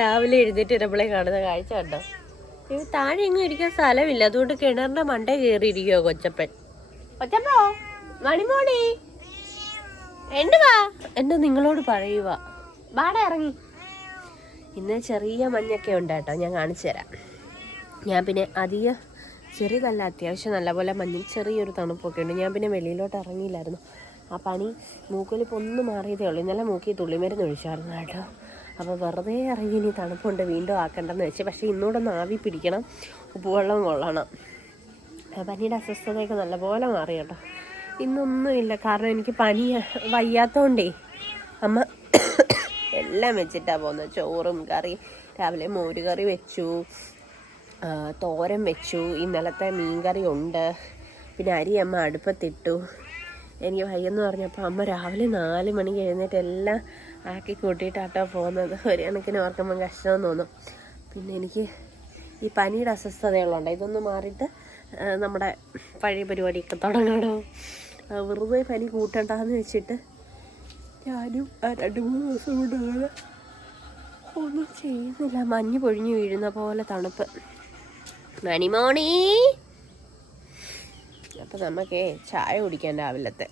രാവിലെ എഴുന്നേറ്റ് വരുമ്പോഴേ കാണുന്ന കാഴ്ച കണ്ടോ? ഇത് താഴെ എങ്ങും ഇരിക്കാൻ സ്ഥലമില്ല. അതുകൊണ്ട് കിണറിന്റെ മണ്ടേ കയറിയിരിക്കുവോ കൊച്ചപ്പൻ. കൊച്ചപ്പോ മണിമോണി എന്തുവാ എന്റെ നിങ്ങളോട് പറയുക വാട ഇറങ്ങി. ഇന്ന് ചെറിയ മഞ്ഞൊക്കെ ഉണ്ട് കേട്ടോ. ഞാൻ കാണിച്ചു തരാം. ഞാൻ പിന്നെ അധികം ചെറിയതല്ല അത്യാവശ്യം നല്ലപോലെ മഞ്ഞും ചെറിയൊരു തണുപ്പൊക്കെ ഉണ്ട്. ഞാൻ പിന്നെ വെളിയിലോട്ട് ഇറങ്ങിയില്ലായിരുന്നു. ആ പണി മൂക്കൊലിപ്പ് ഒന്ന് മാറിയതേ ഉള്ളൂ. ഇന്നലെ മൂക്കി തുള്ളിമരുന്ന് ഒഴിച്ചായിരുന്നു കേട്ടോ. അപ്പോൾ വെറുതെ ഇറങ്ങി ഇനി തണുപ്പുണ്ട് വീണ്ടും ആക്കണ്ടെന്ന് വെച്ച്. പക്ഷേ ഇന്നോടൊന്ന് ആവി പിടിക്കണം. ഉപ്പുവെള്ളം കൊള്ളണം. പനിയുടെ അസ്വസ്ഥതയൊക്കെ നല്ലപോലെ മാറി കേട്ടോ. ഇന്നൊന്നുമില്ല കാരണം എനിക്ക് പനി വയ്യാത്തോണ്ടേ അമ്മ എല്ലാം വെച്ചിട്ടാണ് പോകുന്നത് ചോറും കറി രാവിലെ മോര് കറി വെച്ചു. തോരൻ വെച്ചു. ഇന്നലത്തെ മീൻകറി ഉണ്ട്. പിന്നെ അരി അമ്മ അടുപ്പത്തിട്ടു. എനിക്ക് വയ്യെന്ന് പറഞ്ഞപ്പോൾ അമ്മ രാവിലെ നാല് മണിക്ക് എഴുന്നേറ്റ് എല്ലാം ആക്കി കൂട്ടിയിട്ടാട്ടോ പോകുന്നത്. ഒരു കണക്കിന് ഓർക്കുമ്പോൾ കഷ്ടമെന്ന് തോന്നും. പിന്നെ എനിക്ക് ഈ പനിയുടെ അസ്വസ്ഥതകളുണ്ട് ഇതൊന്ന് മാറിയിട്ട് നമ്മുടെ പഴയ പരിപാടിയൊക്കെ തുടങ്ങണോ? വെറുതെ പനി കൂട്ടണ്ടെന്ന് വെച്ചിട്ട് ഞാനും രണ്ട് മൂന്ന് ദിവസം കൊണ്ട് ഒന്നും ചെയ്യുന്നില്ല. മഞ്ഞ് പൊഴിഞ്ഞു വീഴുന്ന പോലെ തണുപ്പ്. മണിമോണി അപ്പൊ നമുക്ക് ചായ കുടിക്കാൻ രാവിലത്തെ.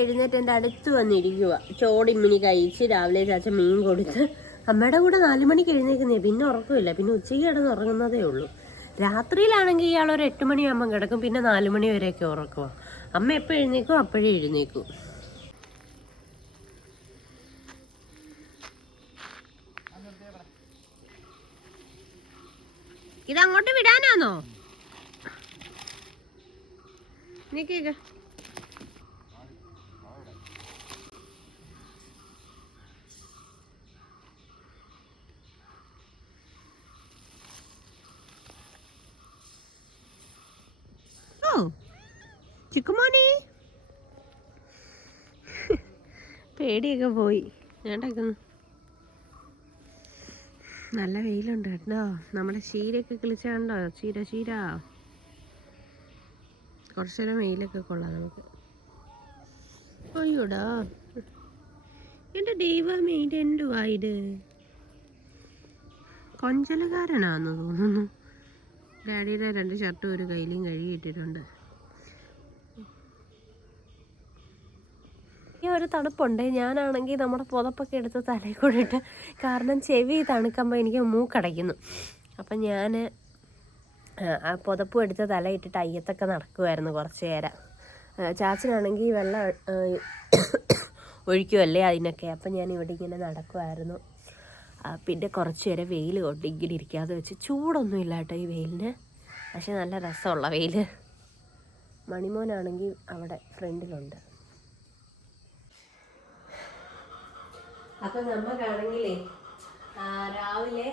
എഴുന്നേറ്റ് എന്റെ അടുത്ത് വന്നിരിക്കുക ചോടിമ്മിനി കഴിച്ച് രാവിലെ ചാച്ച മീൻ കൊടുത്ത്. അമ്മയുടെ കൂടെ നാലുമണിക്ക് എഴുന്നേക്കുന്നേ. പിന്നെ ഉറക്കമില്ല. പിന്നെ ഉച്ചയ്ക്ക് കിടന്ന് ഉറങ്ങുന്നതേ ഉള്ളൂ. രാത്രിയിലാണെങ്കിൽ ഇയാൾ ഒരു എട്ട് മണിയാകുമ്പം കിടക്കും. പിന്നെ നാലു മണി വരെയൊക്കെ ഉറക്കുക അമ്മ എപ്പോൾ എഴുന്നേക്കും? അപ്പോഴേ എഴുന്നേക്കും. ഇതങ്ങോട്ട് വിടാനാണോ ഓ ചിക്കുമോനെ. പേടിയൊക്കെ പോയി. ഞാണ്ടാക്കുന്നു നല്ല വെയിലുണ്ട് കേട്ടോ. നമ്മുടെ ശീരയൊക്കെ കിളിച്ചാണ്ടോ? ചീര ചീര. കുറച്ചേരം വെയിലൊക്കെ കൊള്ളാം നമുക്ക്. അയ്യോടാ. എന്റെ ദൈവമേ ഇത് എന്തുവാ ഇത്? കൊഞ്ചലുകാരനാന്ന് തോന്നുന്നു. ഡാഡിയുടെ രണ്ട് ഷർട്ടും ഒരു കയ്യിലും കഴുകിയിട്ടിട്ടുണ്ട്. ഈ ഒരു തണുപ്പുണ്ട്. ഞാനാണെങ്കിൽ നമ്മുടെ പുതപ്പൊക്കെ എടുത്ത് തലയിൽ കൂടെ ഇട്ട് കാരണം ചെവി തണുക്കുമ്പോൾ എനിക്ക് മൂക്കടയ്ക്കുന്നു. അപ്പം ഞാൻ ആ പുതപ്പും എടുത്ത് തലയിട്ടിട്ട് അയ്യത്തൊക്കെ നടക്കുമായിരുന്നു കുറച്ച് നേരം. ചാച്ചനാണെങ്കിൽ വെള്ളം ഒഴിക്കുമല്ലേ അതിനൊക്കെ. അപ്പം ഞാൻ ഇവിടെ ഇങ്ങനെ നടക്കുമായിരുന്നു പിന്നെ കുറച്ച് നേരം വെയിൽ കൊണ്ട് ഇങ്ങനെ ഇരിക്കാതെ വെച്ച് ചൂടൊന്നും ഇല്ല കേട്ടോ ഈ വെയിലിന്. പക്ഷെ നല്ല രസമുള്ള വെയിൽ. മണിമോനാണെങ്കിൽ അവിടെ ഫ്രണ്ടിലുണ്ട്. അപ്പം ആ, രാവിലെ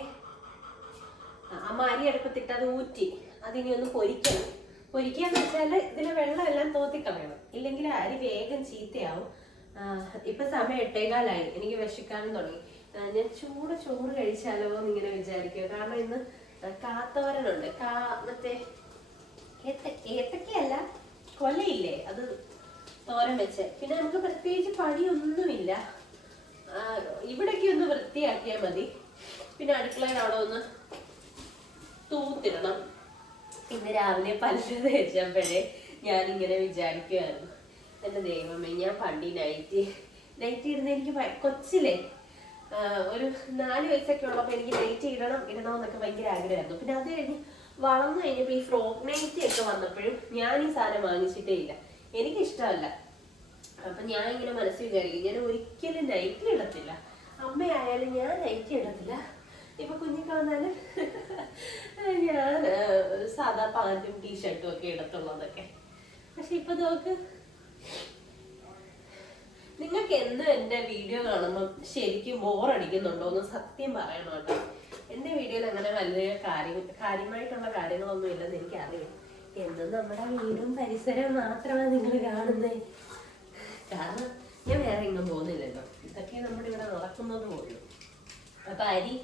അമ്മ അരി അടുപ്പത്തിട്ട് അത് ഊറ്റി. അതിനി ഒന്ന് പൊരിക്കണം. പൊരിക്കാന്ന് വെച്ചാൽ ഇതിലെ വെള്ളമെല്ലാം തോത്തിക്കളയണം. ഇല്ലെങ്കിൽ അരി വേഗം ചീത്തയാവും. ആ, ഇപ്പൊ സമയം എട്ടേകാലായി. എനിക്ക് വിശക്കാനും തുടങ്ങി. ഞാൻ ചൂട് ചോറ് കഴിച്ചാലോ എന്ന് ഇങ്ങനെ വിചാരിക്കുക. കാരണം ഇന്ന് കാത്തോരനുണ്ട്. കാ മറ്റേ ഏത്ത- ഏത്തക്കയല്ല കൊലയില്ലേ? അത് തോരൻ വെച്ച്. പിന്നെ നമുക്ക് പ്രത്യേകിച്ച് പണിയൊന്നുമില്ല. ആ, ഇവിടേക്ക് ഒന്ന് വൃത്തിയാക്കിയാൽ മതി. പിന്നെ അടുക്കളയിൽ അവിടെ ഒന്ന് തൂത്തിടണം. ഇന്ന് രാവിലെ പല്ല് തേച്ചപ്പോഴേ ഇങ്ങനെ വിചാരിക്കുമായിരുന്നു എന്റെ ദൈവമേ ഞാൻ പണ്ടി നൈറ്റ് നൈറ്റ് ഇടുന്ന എനിക്ക് കൊച്ചിലെ ഒരു നാല് വയസ്സൊക്കെ ഉള്ളപ്പോൾ എനിക്ക് നൈറ്റ് ഇടണം ഇടണം എന്നൊക്കെ ഭയങ്കര ആഗ്രഹമായിരുന്നു. പിന്നെ അത് കഴിഞ്ഞ് വളർന്നു കഴിഞ്ഞപ്പോൾ ഈ ഫ്രോക്ക് നൈറ്റ് ഒക്കെ വന്നപ്പോഴും ഞാൻ ഈ സാധനം വാങ്ങിച്ചിട്ടേ ഇല്ല. എനിക്ക് എനിക്കിഷ്ടമല്ല. അപ്പൊ ഞാൻ ഇങ്ങനെ മനസ്സിൽ വിചാരിക്കും ഞാൻ ഒരിക്കലും നൈറ്റ് ഇടത്തില്ല. അമ്മയായാലും ഞാൻ നൈറ്റ് ഇടത്തില്ല. ഇപ്പൊ കുഞ്ഞിക്ക് വന്നാലും ഞാൻ സാധാ പാന്റും ടീഷർട്ടും ഒക്കെ ഇടത്തുള്ളതൊക്കെ പക്ഷെ ഇപ്പൊ നോക്ക്. നിങ്ങൾക്ക് എന്നും എന്റെ വീഡിയോ കാണുമ്പോൾ ശരിക്കും ബോറടിക്കുന്നുണ്ടോ എന്ന് സത്യം പറയണം കേട്ടോ. എന്റെ വീഡിയോയിൽ അങ്ങനെ വലിയ കാര്യം കാര്യമായിട്ടുള്ള കാര്യങ്ങളൊന്നും ഇല്ലെന്ന് എനിക്കറിയാം. എന്നും നമ്മുടെ വീടും പരിസരവും മാത്രമാണ് നിങ്ങൾ കാണുന്നത് കാരണം ഞാൻ വേറെ എങ്ങും പോകുന്നില്ലല്ലോ. ഇതൊക്കെ നമ്മുടെ ഇവിടെ നടക്കുന്നതും പോലും അപ്പൊ അരി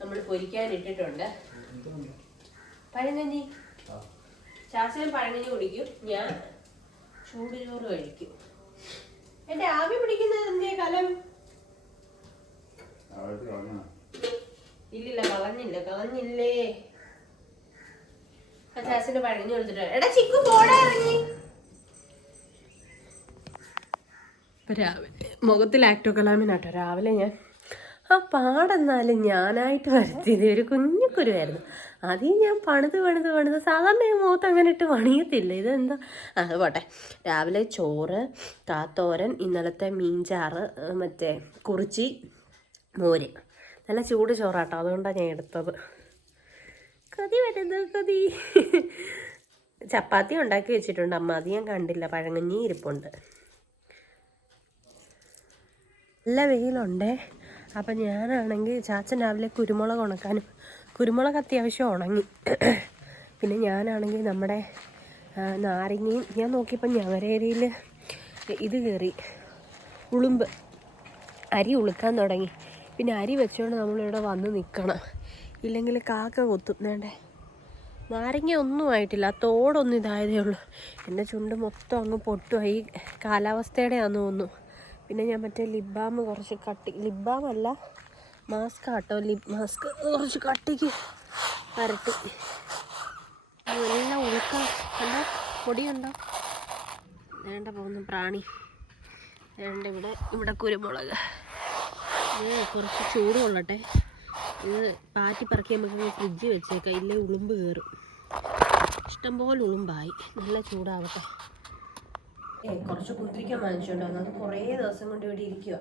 നമ്മൾ പൊരിക്കാൻ ഇട്ടിട്ടുണ്ട് പഴങ്കഞ്ഞി. ശാസ്ത്രം പഴങ്കഞ്ഞി കുടിക്കും. ഞാൻ ചൂടുചോറ് കഴിക്കും. എന്റെ ആവി പിടിക്കുന്നത് എന്തേ കലം? ഇല്ലില്ല കളഞ്ഞില്ല കളഞ്ഞില്ലേ? അച്ചാസിന്റെ പഴഞ്ഞു കൊടുത്തിട്ട് എടാ ചിക്കു പോടാ ഇറങ്ങി. രാവിലെ മുഖത്തിൽ ആക്ടോ കലാമിനാട്ടോ രാവിലെ ഞാൻ ആ പാടെന്നാലും ഞാനായിട്ട് വരുത്തിയത് ഒരു കുഞ്ഞു കുരുവായിരുന്നു. അതിൽ ഞാൻ പണിത് പണിത് പണിത് സാധാരണ ഞാൻ മുഖത്ത് അങ്ങനെ ഇട്ട് പണിയത്തില്ല. ഇതെന്താ? ആ പോട്ടെ. രാവിലെ ചോറ് കാത്തോരൻ ഇന്നലത്തെ മീൻചാറ് മറ്റേ കുറിച്ചി മോര്. നല്ല ചൂട് ചോറാട്ടോ അതുകൊണ്ടാണ് ഞാൻ എടുത്തത്. കൊതി വരുന്നു കൊതി. ചപ്പാത്തി ഉണ്ടാക്കി വെച്ചിട്ടുണ്ട് അമ്മ. അത് ഞാൻ കണ്ടില്ല. പഴങ്ങഞ്ഞി ഇരിപ്പുണ്ട്. നല്ല വെയിലുണ്ടേ? അപ്പം ഞാനാണെങ്കിൽ ചാച്ചൻ രാവിലെ കുരുമുളക് ഉണക്കാനും കുരുമുളക് അത്യാവശ്യം ഉണങ്ങി. പിന്നെ ഞാനാണെങ്കിൽ നമ്മുടെ നാരങ്ങയും ഞാൻ നോക്കിയപ്പോൾ ഞവരേരിയിൽ ഇത് കയറി ഉളുമ്പ് അരി ഉളുക്കാൻ തുടങ്ങി. പിന്നെ അരി വെച്ചുകൊണ്ട് നമ്മളിവിടെ വന്ന് നിൽക്കണം ഇല്ലെങ്കിൽ കാക്ക കൊത്തും. വേണ്ടേ? നാരങ്ങ ഒന്നും ആയിട്ടില്ല തോടൊന്നും ഇതായതേ ഉള്ളൂ. എന്റെ ചുണ്ട് മൊത്തം അങ്ങ് പൊട്ടുമായി കാലാവസ്ഥയുടെ ആണെന്ന് തോന്നുന്നു. പിന്നെ ഞാൻ മറ്റേ ലിപ് ബാം കുറച്ച് കട്ടി ലിപ് ബാം അല്ല മാസ്ക് ആട്ടോ ലിപ് മാസ്ക് കുറച്ച് കട്ടിക്ക് വരട്ടി നല്ല ഉളുക്ക. കണ്ടോ? പൊടിയുണ്ടോ വേണ്ട പോകുന്നു. പ്രാണി. വേണ്ട ഇവിടെ ഇവിടെ കുരുമുളക്. കുറച്ച് ചൂട് കൊള്ളട്ടെ. ഇത് പാറ്റി പറക്കി നമുക്ക് ഫ്രിഡ്ജ് വെച്ചേക്കാം. ഇല്ലേ ഉളുമ്പ് കയറും ഇഷ്ടംപോലെ ഉളുമ്പായി. നല്ല ചൂടാവട്ടെ. കുറച്ച് കുതിരിക്കാൻ വാങ്ങിച്ചുകൊണ്ട് അത് കുറേ ദിവസം കൊണ്ട് ഇവിടെ ഇരിക്കുക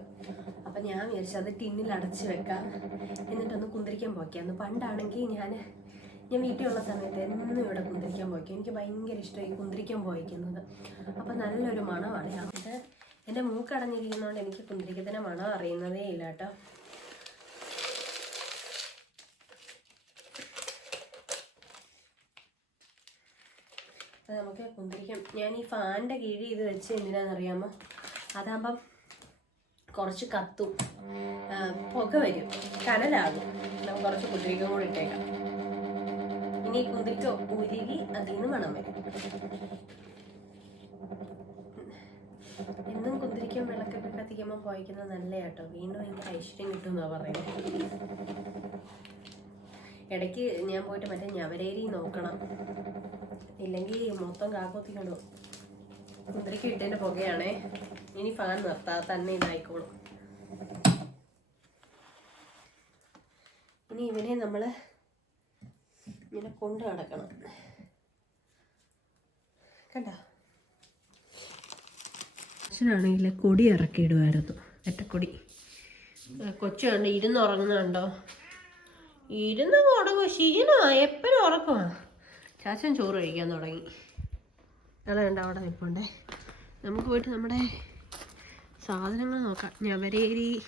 അപ്പം ഞാൻ വിചാരിച്ചു അത് ടിന്നിൽ അടച്ച് വെക്കാം. എന്നിട്ടൊന്ന് കുന്തിരിക്കാൻ പോയിക്കാം അന്ന് പണ്ടാണെങ്കിൽ ഞാൻ ഞാൻ വീട്ടിലുള്ള സമയത്ത് എന്നും ഇവിടെ കുന്തിരിക്കാൻ പോയിക്കും എനിക്ക് ഭയങ്കര ഇഷ്ടമായി കുന്തിരിക്കാൻ പോയിക്കുന്നത്. അപ്പം നല്ലൊരു മണമാണ് അത് എന്റെ മൂക്കടഞ്ഞിരിക്കുന്നതുകൊണ്ട് എനിക്ക് കുന്തിരിക്കത്തിന്റെ മണം അറിയുന്നതേ ഇല്ല കേട്ടോ. നമുക്ക് കുന്തിരിക്കാം ഞാൻ ഈ ഫാനിന്റെ കീഴിൽ ഇത് വെച്ച് എന്തിനാണെന്നറിയാമോ? അതാകുമ്പം കുറച്ച് കത്തും പുക വരും കനലാകും. നമുക്ക് കുറച്ച് കുന്തിരിക്കം കൂടി ഇട്ടേക്കാം. ഇനി കുന്തിരിക്ക ഉരുകി അതിൽ നിന്ന് മണം വരും. എന്നും കുന്തിരിക്കാൻ വിളക്കൊക്കെ കത്തിക്കുമ്പോൾ പോയിക്കുന്നത് നല്ല കേട്ടോ വീണ്ടും ഭയങ്കര ഐശ്വര്യം കിട്ടുമെന്നാണ് പറയുന്നത്. ഇടയ്ക്ക് ഞാൻ പോയിട്ട് മറ്റേ ഞവരേരി നോക്കണം. ഇല്ലെങ്കിൽ മൊത്തം കാക്കോത്തിക്കണ്ടോ മുന്തിരിക്ക് ഇട്ടതിന്റെ പുകയാണേ. ഇനി ഫാൻ നിർത്താതെ തന്നെ ഇതായിക്കോളും. ഇനി ഇവനെ നമ്മൾ ഇങ്ങനെ കൊണ്ട് നടക്കണം. കണ്ടോ? അച്ഛനാണെങ്കിൽ കൊടി ഇറക്കിയിടുമായിരുന്നു. എട്ടക്കൊടി കൊച്ചുണ്ട് ഇരുന്ന് ഉറങ്ങുന്നുണ്ടോ? ഇരുന്ന് ഉറങ്ങും ക്ഷീണോ എപ്പോഴും ഉറക്കമാ ചാച്ചൻ ചോറ് കഴിക്കാൻ തുടങ്ങി. ഇളയുണ്ട് അവിടെ നിൽപ്പുണ്ടേ നമുക്ക് പോയിട്ട് നമ്മുടെ സാധനങ്ങൾ നോക്കാം. ഞവരേരി.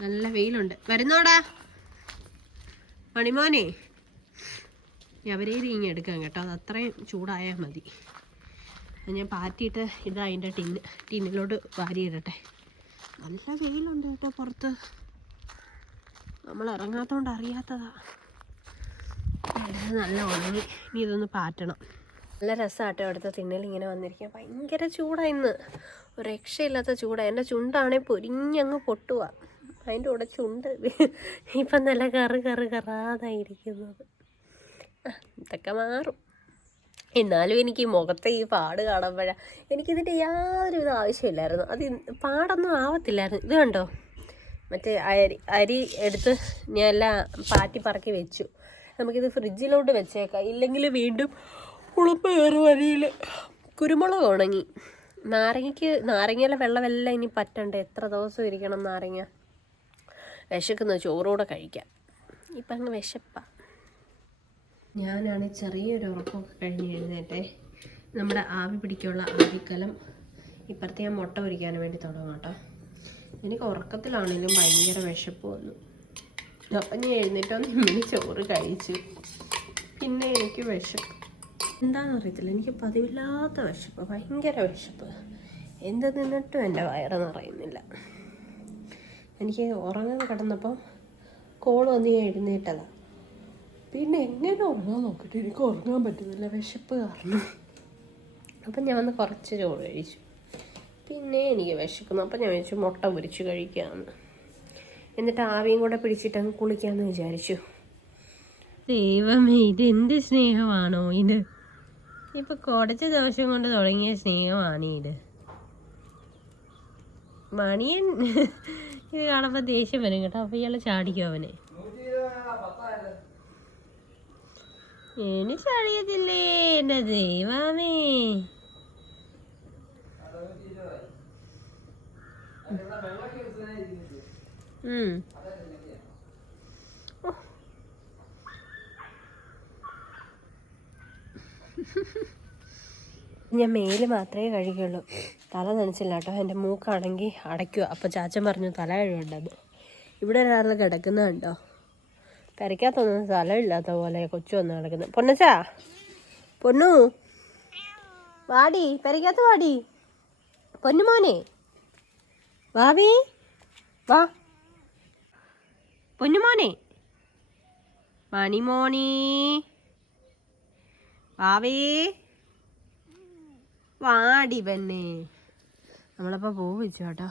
നല്ല വെയിലുണ്ട്. വരുന്നോടാ. മണിമോനെ. ഞവരേരി ഇങ്ങ് എടുക്കാം കേട്ടോ. അത് അത്രയും ചൂടായാൽ മതി. ഞാൻ പാറ്റിയിട്ട് ഇതാ അതിന്റെ ടിന്ന് ടിന്നിലോട്ട് വാരിയിടട്ടെ. നല്ല വെയിലുണ്ട് കേട്ടോ പുറത്ത്. നമ്മൾ ഇറങ്ങാത്തോണ്ട് അറിയാത്തതാ. ഇത് നല്ല ഉണങ്ങി ഇനി ഇതൊന്ന് പാറ്റണം. നല്ല രസമാട്ടോ അവിടുത്തെ തിണ്ണയിൽ ഇങ്ങനെ വന്നിരിക്കുക ഭയങ്കര ചൂടാ ഇന്ന്. ഒരു രക്ഷയില്ലാത്ത ചൂടാ. എന്റെ ചുണ്ടാണെങ്കിൽ പൊരിഞ്ഞങ്ങ് പൊട്ടുക അതിന്റെ കൂടെ ചുണ്ട്. ഇപ്പം നല്ല കറ് കറ് കറാതായിരിക്കുന്നത് ഇതൊക്കെ മാറും. എന്നാലും എനിക്ക് മുഖത്തെ ഈ പാട് കാണുമ്പോഴാണ് എനിക്കിതിന്റെ യാതൊരുവിധ ആവശ്യമില്ലായിരുന്നു. അത് പാടൊന്നും ആവത്തില്ലായിരുന്നു. ഇത് കണ്ടോ? മറ്റേ അരി അരി എടുത്ത് ഞാൻ എല്ലാം പാറ്റി പറക്കി വെച്ചു. നമുക്കിത് ഫ്രിഡ്ജിലോട്ട് വെച്ചേക്കാം. ഇല്ലെങ്കിൽ വീണ്ടും ഉളുപ്പ് കയറും അരിയിൽ കുരുമുളക് ഉണങ്ങി. നാരങ്ങയ്ക്ക് നാരങ്ങയിലെ വെള്ളമെല്ലാം ഇനി പറ്റണ്ട? എത്ര ദിവസം ഇരിക്കണം നാരങ്ങ? വിശക്കുന്ന ചോറൂടെ കഴിക്കാം ഇപ്പം അങ്ങ് വിശപ്പാ. ഞാനാണ് ചെറിയൊരു ഉറക്കമൊക്കെ കഴിഞ്ഞ് എഴുന്നേറ്റേ. നമ്മുടെ ആവി പിടിക്കാനുള്ള ആവിക്കലം ഇപ്പുറത്തെ ഞാൻ മുട്ട പൊരിക്കാൻ വേണ്ടി തുടങ്ങാം കേട്ടോ. എനിക്ക് ഉറക്കത്തിലാണെങ്കിലും ഭയങ്കര വിശപ്പ് വന്നു. അപ്പം ഞാൻ എഴുന്നേറ്റൊന്ന് ഇങ്ങനെ ചോറ് കഴിച്ചു. പിന്നെ എനിക്ക് വിശപ്പ്. എന്താണെന്ന് അറിയത്തില്ല. എനിക്ക് പതിവില്ലാത്ത വിശപ്പ്. ഭയങ്കര വിശപ്പ്. എന്ത് നിന്നിട്ടും എന്റെ വയറ് നിറയുന്നില്ല. എനിക്ക് ഉറങ്ങാൻ കിടന്നപ്പം കോൾ വന്ന് ഞാൻ എഴുന്നേറ്റതാണ് പിന്നെ എങ്ങനെ ഉറങ്ങാൻ നോക്കിയിട്ട് എനിക്ക് ഉറങ്ങാൻ പറ്റുന്നില്ല. വിശപ്പ് കാരണം. അപ്പം ഞാൻ വന്ന് കുറച്ച് ചോറ് കഴിച്ചു. പിന്നെ എനിക്ക് വിശക്കുന്നു. അപ്പം ഞാൻ വെച്ചു മുട്ട പൊരിച്ച് കഴിക്കാമെന്ന് എന്നിട്ട് ആവിയും കൂടെ പിടിച്ചിട്ട് അങ്ങ് കുളിക്കാമെന്ന് വിചാരിച്ചു. ദൈവമേ ഇത് എന്ത് സ്നേഹമാണോ ഇത്? ഇപ്പൊ കുറച്ച് ദിവസം കൊണ്ട് തുടങ്ങിയ സ്നേഹമാണ് ഇത്. മണിയൻ ഇത് കാണുമ്പോ ദേഷ്യം വരും കേട്ടോ. അപ്പൊ ഇയാൾ ചാടിക്കും അവനെ? എനിക്ക് ചാടിയതില്ലേ? എന്റെ ദൈവമേ. ഉം ഞാൻ മേൽ മാത്രമേ കഴുകുള്ളൂ തല നനച്ചില്ല കേട്ടോ. എന്റെ മൂക്കാണെങ്കിൽ അടയ്ക്കുക. അപ്പോൾ ചാച്ചൻ പറഞ്ഞു തല കഴുകണ്ടെന്ന് ഇവിടെ ഒരാൾ കിടക്കുന്ന കണ്ടോ? പെരയ്ക്കകത്തൊന്നും സ്ഥലമില്ലാത്ത പോലെ കൊച്ചു വന്ന് കിടക്കുന്നത് പൊന്നച്ചാ പൊന്നു. വാടി പെരയ്ക്കകത്ത് വാടി. പൊന്നുമോനെ. വാവി. വാ. പൊന്നുമോനെ. മണിമോണി വാവേ. വാടി പെണ്ണേ. നമ്മളപ്പോൾ പോവിച്ചു വെച്ചു കേട്ടോ.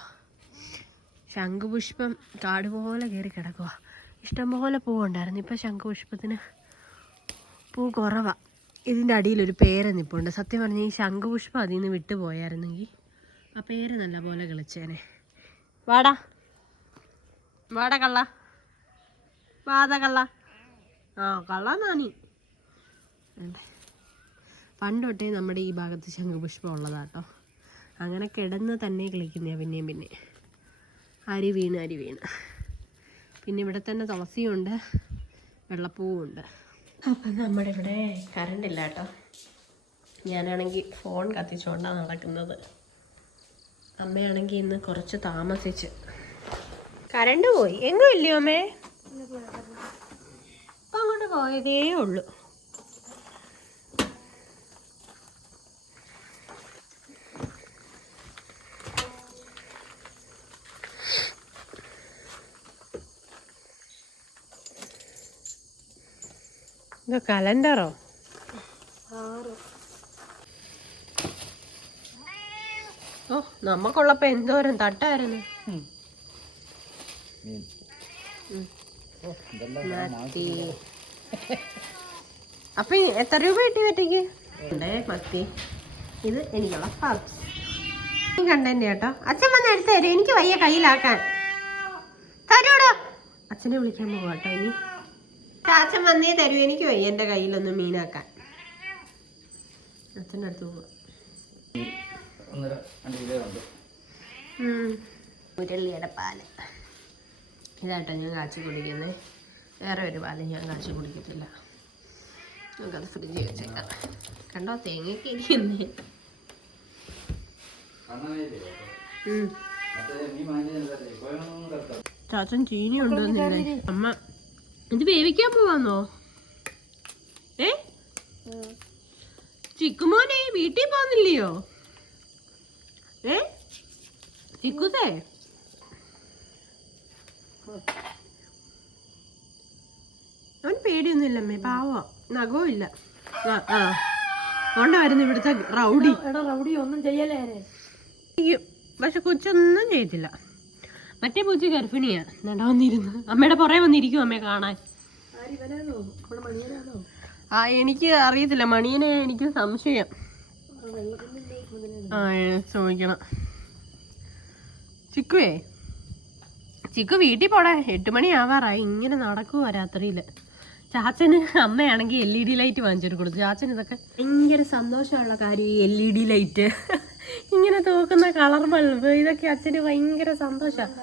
ശംഖുപുഷ്പം കാട് പോലെ കയറി കിടക്കുക ഇഷ്ടംപോലെ പൂവുണ്ടായിരുന്നു ഇപ്പം ശംഖുപുഷ്പത്തിന് പൂ കുറവാ. ഇതിന്റെ ഒരു പേര് നിൽപ്പുണ്ട് സത്യം പറഞ്ഞാൽ ഈ ശംഖുപുഷ്പം അതിൽ നിന്ന് വിട്ടുപോയായിരുന്നെങ്കിൽ ആ പേര് നല്ല പോലെ കളിച്ചേനെ. വാടാ. വാടാ കള്ള. വാത കള്ള ആ കള്ള വേണ്ടേ. പണ്ട് നമ്മുടെ ഈ ഭാഗത്ത് ശംഖുപുഷ്പം ഉള്ളതാട്ടോ അങ്ങനെ കിടന്ന് തന്നെ കളിക്കുന്നേ പിന്നെയും പിന്നെ. അരി വീണ് അരി വീണ്. പിന്നെ ഇവിടെ തന്നെ തുളസിയുണ്ട് വെള്ളപ്പൂവുണ്ട് അപ്പം നമ്മുടെ ഇവിടെ കറണ്ട് ഇല്ല കേട്ടോ ഞാനാണെങ്കിൽ ഫോൺ കത്തിച്ചുകൊണ്ടാണ് നടക്കുന്നത്. അമ്മയാണെങ്കിൽ ഇന്ന് കുറച്ച് താമസിച്ച്. കറണ്ട് പോയി. എങ്ങും ഇല്ലയോ അമ്മേ? അപ്പം അങ്ങോട്ട് പോയതേ ഉള്ളൂ. ഇത് കലണ്ടറോ? ഓ നമുക്കുള്ളപ്പോ എന്തോരം തട്ടായിരുന്നു. ഉം. മത്തി അപ്പൊ എത്ര രൂപ കിട്ടി പറ്റിക്ക്? ഉണ്ട് മത്തി ഇത് എനിക്കുള്ള പാർസ് കണ്ടന്നെ കേട്ടോ. അച്ഛൻ വന്ന് എടുത്ത് തരും. എനിക്ക് വയ്യ കയ്യിലാക്കാൻ. തരൂടോ? അച്ഛനെ വിളിക്കാൻ പോവാ കേട്ടോ ഇനി. അച്ഛൻ വന്നേ തരൂ. എനിക്ക് വയ്യ എന്റെ കയ്യിലൊന്ന് മീനാക്കാൻ. അച്ഛന്റെ അടുത്ത് പോവാ. ഉം. മുരളിയുടെ പാൽ. ഇതാട്ടോ ഞാൻ കാച്ചി കുടിക്കുന്നത് വേറെ ഒരു പാൽ ഞാൻ കാച്ചി കുടിക്കത്തില്ല. നമുക്കത് ഫ്രിഡ്ജിൽ വെച്ചേക്കാം. കണ്ടോ? തേങ്ങയ്ക്ക് ഇരിക്കുന്നേ. ചാച്ചൻ ചീനി ഉണ്ടോന്നില്ലേ അമ്മ ഇത് വേവിക്കാൻ പോവാന്നോ? ഏ? ചിക്കുമോനെ വീട്ടിൽ പോന്നില്ലയോ? ഏ? ചിക്കുസേ? അവൻ പേടിയൊന്നുമില്ലമ്മേ പാവോ. നഖവും ഇല്ല ആ. ഇവിടുത്തെ റൗഡി. എടാ റൗഡി ഒന്നും ചെയ്യലേ ചെയ്യും. പക്ഷെ കൊച്ചൊന്നും ചെയ്യത്തില്ല മറ്റേ പൂച്ച ഗർഭിണിയാ. നട വന്നിരുന്നു. അമ്മയുടെ പുറകെ വന്നിരിക്കും അമ്മയെ കാണാൻ. ആ എനിക്ക് അറിയത്തില്ല. മണിയനെ എനിക്ക് സംശയം. ആ ചോദിക്കണം. ചിക്കുവേ ചിക്കു വീട്ടിൽ പോടാ. എട്ട് മണി ആവാറായി. ഇങ്ങനെ നടക്കുവാ രാത്രിയിൽ ചാച്ചന് അമ്മയാണെങ്കിൽ എൽ ഇ ഡി ലൈറ്റ് വാങ്ങിച്ചിട്ട് കൊടുത്തു. ചാച്ചൻ ഇതൊക്കെ ഭയങ്കര സന്തോഷമുള്ള കാര്യം ഈ എൽ ഇ ഡി ലൈറ്റ് ഇങ്ങനെ തൂക്കുന്ന കളർ ബൾബ് ഇതൊക്കെ അച്ഛന് ഭയങ്കര സന്തോഷമാണ്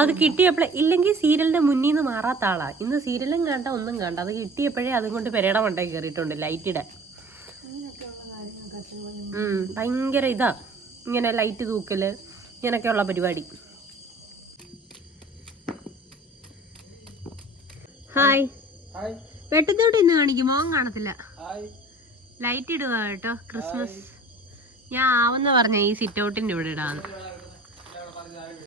അത് കിട്ടിയപ്പോഴേ ഇല്ലെങ്കിൽ സീരിയലിന്റെ മുന്നിൽ നിന്ന് മാറാത്ത ആളാ. ഇന്ന് സീരിയലും കണ്ട ഒന്നും കണ്ട. അത് കിട്ടിയപ്പോഴേ അതുകൊണ്ട് പെരേട മണ്ടയിൽ കയറിയിട്ടുണ്ട് ലൈറ്റിടെ ഭയങ്കര ഇതാ. ഇങ്ങനെ ലൈറ്റ് തൂക്കൽ ഇങ്ങനെയൊക്കെയുള്ള പരിപാടി. ഹായ്. വെട്ടത്തോട്ട് ഇന്ന് കാണിക്കും. മോൻ കാണത്തില്ല. ലൈറ്റ് ഇടുക കേട്ടോ ക്രിസ്മസ് ഞാൻ ആവുന്ന പറഞ്ഞ ഈ സിറ്റ് ഔട്ടിന്റെ ഇവിടെ ഇടാന്ന്.